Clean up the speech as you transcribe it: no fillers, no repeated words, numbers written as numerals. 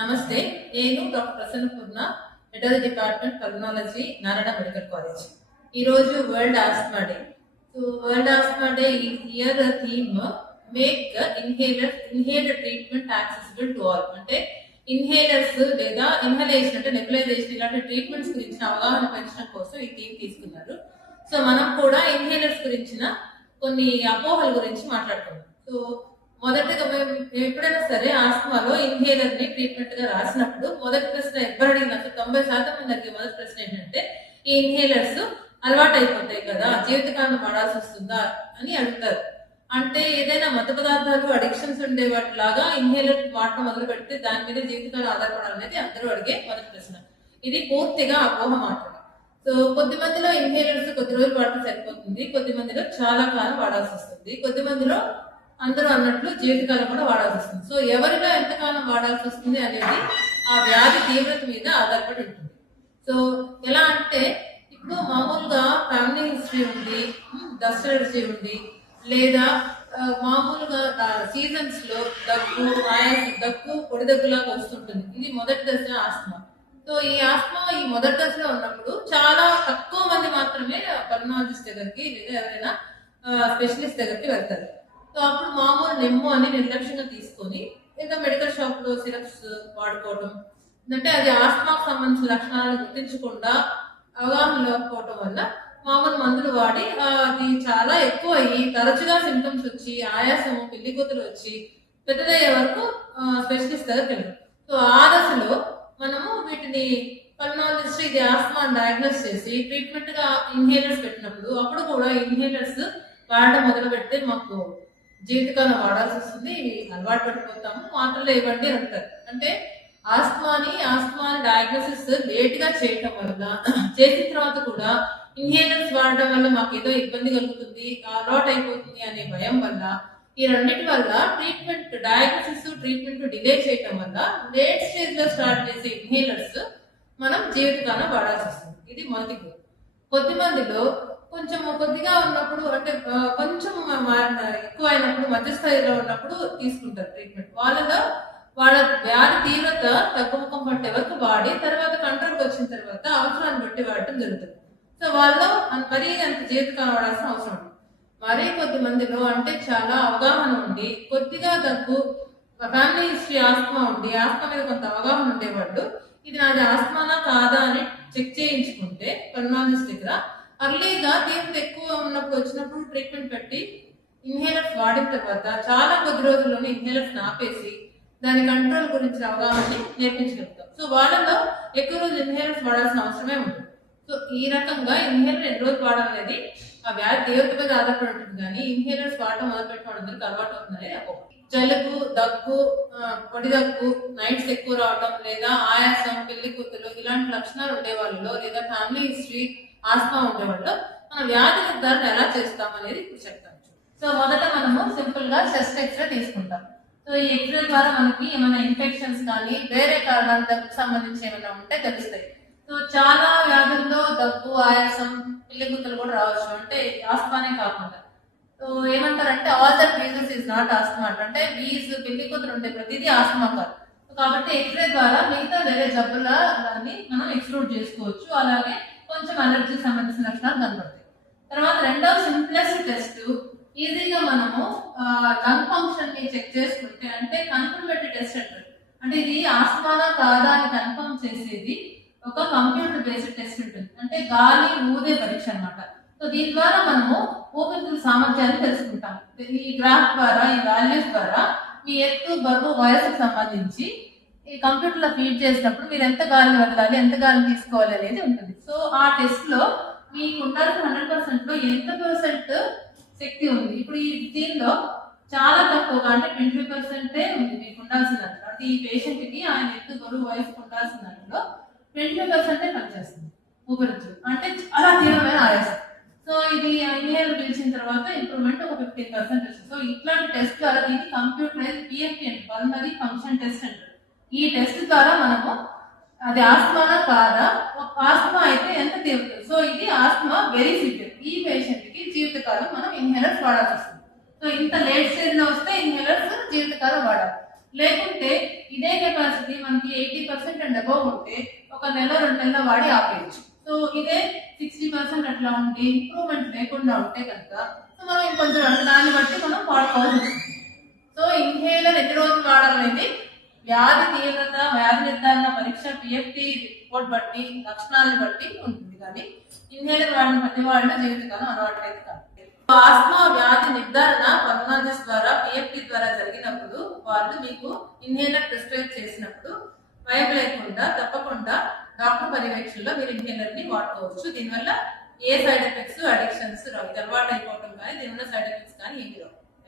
నమస్తే. నేను doctor Prasannapurna, head of the department pulmonology, Narayana medical college. ఈరోజు world asthma day. So world asthma day year theme make inhaler treatment accessible to all. అంటే inhalers లేదా inhalation అంటే nebulization ఇలాంటి treatments గురించిన అవగాహన పెంచడం కోసం ఈ థీమ్ తీసుకున్నారు. సో మనం కూడా ఇన్హేలర్స్ గురించిన కొన్ని అపోహల గురించి మాట్లాడుకుందాం. సో మొదటగా మేము ఎప్పుడైనా సరే ఆస్మాలో ఇన్హేలర్ ని ట్రీట్మెంట్ గా రాసినప్పుడు మొదటి ప్రశ్న ఎవరు అడిగినా 90% మంది అడిగే మొదటి ప్రశ్న ఏంటంటే ఈ ఇన్హేలర్స్ అలవాటు అయిపోతాయి కదా, జీవితకాలం వాడాల్సి వస్తుందా అని అడుగుతారు. అంటే ఏదైనా మత్తు పదార్థాలు అడిక్షన్స్ ఉండే వాటిలాగా ఇన్హేలర్ వాడటం మొదలు పెడితే దాని మీద జీవితకాలం ఆధారపడాలనేది అందరూ అడిగే మొదటి ప్రశ్న. ఇది పూర్తిగా అపోహ మాత్రమే. సో కొద్ది మందిలో ఇన్హేలర్స్ కొద్ది రోజులు వాడితే సరిపోతుంది, కొద్ది మందిలో చాలా కాలం వాడాల్సి వస్తుంది, కొద్ది మందిలో అందరూ అన్నట్లు జీవితకాలం కూడా వాడాల్సి వస్తుంది. సో ఎవరిలో ఎంతకాలం వాడాల్సి వస్తుంది అనేది ఆ వ్యాధి తీవ్రత మీద ఆధారపడి ఉంటుంది. సో ఎలా అంటే ఇప్పుడు మామూలుగా ఫ్యామిలీ హిస్టరీ ఉంది, డస్ట్ ఎలర్జీ ఉంది, లేదా మామూలుగా సీజన్స్ లో దగ్గు పొడి దగ్గులాగా వస్తుంటుంది. ఇది మొదటి దశ ఆస్మా. సో ఈ ఆస్మా ఈ మొదటి దశలో ఉన్నప్పుడు చాలా తక్కువ మంది మాత్రమే పల్మనాలజిస్ట్ దగ్గరికి లేదా ఎవరైనా స్పెషలిస్ట్ దగ్గరికి వెళ్తారు. సో అప్పుడు మామూలు నెమ్ము అని నిర్లక్ష్యంగా తీసుకొని లేదా మెడికల్ షాప్ లో సిరప్స్ వాడుకోవడం, అంటే అది ఆస్మాకు సంబంధించిన లక్షణాలను గుర్తించకుండా అవగాహన లేకపోవడం వల్ల మామూలు మందులు వాడి అది చాలా ఎక్కువ అయ్యి తరచుగా సిమ్టమ్స్ వచ్చి ఆయాసము పిల్లికూతులు వచ్చి పెద్దదయ్యే వరకు స్పెషలిస్ట్ దగ్గరికి వెళ్ళాం. సో ఆ దశలో మనము వీటిని పల్మనాలజిస్ట్ ఇది ఆస్మా డయాగ్నోస్ చేసి ట్రీట్మెంట్ గా ఇన్హేలర్స్ పెట్టినప్పుడు అప్పుడు కూడా ఇన్హేలర్స్ వాడడం మొదలు పెడితే మాకు జీవితకాలం వాడాల్సి వస్తుంది, అలవాటు పడిపోతాము, మాత్రలు ఇవ్వండి అని అంటారు. అంటే ఆస్మా డయాగ్నోసిస్ లేట్ గా చేయటం వల్ల చేసిన తర్వాత కూడా ఇన్హేలర్స్ వాడడం వల్ల మాకు ఏదో ఇబ్బంది కలుగుతుంది, అలవాటు అయిపోతుంది అనే భయం వల్ల ఈ రెండింటి వల్ల డయాగ్నోసిస్ ట్రీట్మెంట్ డిలే చేయటం వల్ల లేట్ స్టేజ్ లో స్టార్ట్ చేసే ఇన్హేలర్స్ మనం జీవితకాలం వాడాల్సి వస్తుంది. ఇది మొదటి గ్రూప్. కొద్ది మందిలో కొద్దిగా ఉన్నప్పుడు అంటే కొంచెం ఎక్కువ అయినప్పుడు మధ్యస్థాయిలో ఉన్నప్పుడు తీసుకుంటారు ట్రీట్మెంట్. వాళ్ళ వ్యాధి తీవ్రత తగ్గుముఖం పట్టే వరకు వాడి తర్వాత కంట్రోల్కి వచ్చిన తర్వాత అవసరాన్ని బట్టి వాడటం జరుగుతుంది. సో వాళ్ళు మరీ అంత జీవితకాలం వాడాల్సిన అవసరం ఉంటుంది. మరీ కొద్ది మందిలో అంటే చాలా అవగాహన ఉండి కొద్దిగా దగ్గు ఫ్యామిలీ హిస్టరీ ఆస్మా ఉండి ఆస్మా మీద కొంత అవగాహన ఉండేవాళ్ళు ఇది నాది ఆస్మానా కాదా అని చెక్ చేయించుకుంటే పల్మనాలజిస్ట్ దగ్గర అర్లీగా తీవ్రత ఎక్కువ ఉన్నప్పుడు వచ్చినప్పుడు ట్రీట్మెంట్ పెట్టి ఇన్హేలర్స్ వాడిన తర్వాత చాలా కొద్ది రోజుల్లోనే ఇన్హేలర్స్ ఆపేసి దాని కంట్రోల్ గురించి అవగాహన నేర్పించగలుగుతాం. సో వాళ్ళలో ఎక్కువ రోజులు ఇన్హేలర్స్ వాడాల్సిన అవసరమే ఉంటుంది. సో ఈ రకంగా ఇన్హేలర్ ఎన్ని రోజులు వాడాలనేది ఆ వ్యాధి తీవ్రత మీద ఆధారపడి ఉంటుంది, కానీ ఇన్హేలర్స్ వాడటం మొదలుపెట్టిన వాళ్ళందరికీ అలవాటు అవుతుంది అనేది అపోహ. జలుబు దగ్గు పొడి దగ్గు నైట్స్ ఎక్కువ రావడం లేదా ఆయాసం పిల్లికూతులు ఇలాంటి లక్షణాలు ఉండే వాళ్ళలో లేదా ఫ్యామిలీ హిస్టరీ ఆస్మా ఉండేవాళ్ళు మన వ్యాధి నిర్ధారణ ఎలా చేస్తాం అనేది ఇప్పుడు చెప్తాను. సో మొదట మనము సింపుల్ గా చెస్ట్ ఎక్స్రే తీసుకుంటాం. సో ఈ ఎక్స్రే ద్వారా మనకి ఏమైనా ఇన్ఫెక్షన్స్ కానీ వేరే కారణాలు దగ్గుకు సంబంధించి ఏమైనా ఉంటే తెలుస్తాయి. సో చాలా వ్యాధుల్లో దగ్గు ఆయాసం పిల్లికూతులు కూడా రావచ్చు, అంటే ఆస్మానే కాకుండా. సో ఏమంటారంటే all that wheezes is not asthma అంటే పిల్లికూతులు ఉంటే ప్రతిదీ ఆస్మా కాదు. కాబట్టి ఎక్స్రే ద్వారా మిగతా వేరే జబ్బుల దాన్ని మనం ఎక్స్క్లూడ్ చేసుకోవచ్చు. అలాగే కొంచెం అలర్జీకి సంబంధించిన లక్షణాలు కనబడతాయి. తర్వాత రెండవ సింప్లెస్ట్ టెస్ట్ ఈజీగా మనము లంగ్ ఫంక్షన్ ని చెక్ చేసుకుంటే అంటే కన్ఫర్మేటరీ టెస్ట్ అంటారు. అంటే ఇది ఆస్మానా కాదా అని కన్ఫర్మ్ చేసేది ఒక కంప్యూటర్ బేస్డ్ టెస్ట్ ఉంటుంది, అంటే గాలి ఊదే పరీక్ష అనమాట. సో దీని ద్వారా మనము ఊపిరితిత్తుల సామర్థ్యాన్ని తెలుసుకుంటాం. ఈ గ్రాఫ్ ద్వారా ఈ వాల్యూస్ ద్వారా మీ ఎత్తు బరువు వయసుకు సంబంధించి ఈ కంప్యూటర్ లో ఫీడ్ చేసినప్పుడు మీరు ఎంత గాలిని వదలాలి ఎంత గాలిని తీసుకోవాలి అనేది ఉంటుంది. సో ఆ టెస్ట్ లో మీకు ఉండాల్సిన 100% లో ఎంత % శక్తి ఉంది. ఇప్పుడు ఈ దీనిలో చాలా తక్కువగా అంటే 25% ఉంది మీకు ఉండాల్సిన దాంట్లో. అంటే ఈ పేషెంట్ కి ఆయన ఎత్తు బరువు వయసుకు ఉండాల్సిన దాంట్లో 25% పనిచేస్తుంది ఊపిరితిత్తులు, అంటే చాలా తీవ్రమైన ఆయాసం. సో ఇది ఇన్హేలర్ పిలిచిన తర్వాత ఇంప్రూవ్మెంట్ ఒక 15% వస్తుంది. సో ఇట్లాంటి టెస్ట్ ద్వారా దీన్ని కంప్యూటరైజ్ పిఎఫ్టీ అంటే పల్మనరీ ఫంక్షన్ టెస్ట్ అంటారు. ఈ టెస్ట్ ద్వారా మనము అది ఆస్మానా కాదా, ఆస్మా అయితే ఎంత తీవ్రత. సో ఇది ఆస్మా వెరీ సివియర్, ఈ పేషెంట్ కి జీవితకాలం మనం ఇన్హేలర్స్ వాడాల్సి వస్తుంది. సో ఇంత లేట్ స్టేజ్ లో వస్తే ఇన్హేలర్స్ జీవితకాలం వాడాలి, లేకుంటే ఇదే కెపాసిటీ మనకి 80% అండ్ అబౌవ్ ఉంటే ఒక నెల 2 నెలల వాడి ఆపేయచ్చు. సో ఇదే 60% అట్లా ఉండి ఇంప్రూవ్మెంట్ లేకుండా ఉంటే కనుక సో మనం ఇంకొంచెం దాన్ని బట్టి మనం వాడుకోవాల్సి వస్తుంది. సో ఇన్హేలర్ ఎన్ని రోజులు వాడాలనేది వ్యాధి తీవ్రత, వ్యాధి నిర్ధారణ పరీక్ష, పిఎఫ్టి రిపోర్ట్ బట్టి, లక్షణాలను బట్టి ఉంటుంది. కానీ ఇన్హేలర్ వాడిన ప్రతి వాళ్ళు జీవితకాలం అలవాటు అయితే కాదు. ఆస్మా వ్యాధి నిర్ధారణ పల్మనాలజిస్ట్ ద్వారా, పిఎఫ్టి ద్వారా జరిగినప్పుడు వాళ్ళు మీకు ఇన్హేలర్ ప్రిస్క్రైబ్ చేసినప్పుడు భయం లేకుండా తప్పకుండా డాక్టర్ పర్యవేక్షణలో మీరు ఇన్హేలర్ ని వాడుకోవచ్చు. దీనివల్ల ఏ సైడ్ ఎఫెక్ట్స్, అడిక్షన్స్ రావు. ఇది అలవాటు అయిపోవడం కానీ దీనివల్ల సైడ్ ఎఫెక్ట్స్ కానీ ఏమి రావు.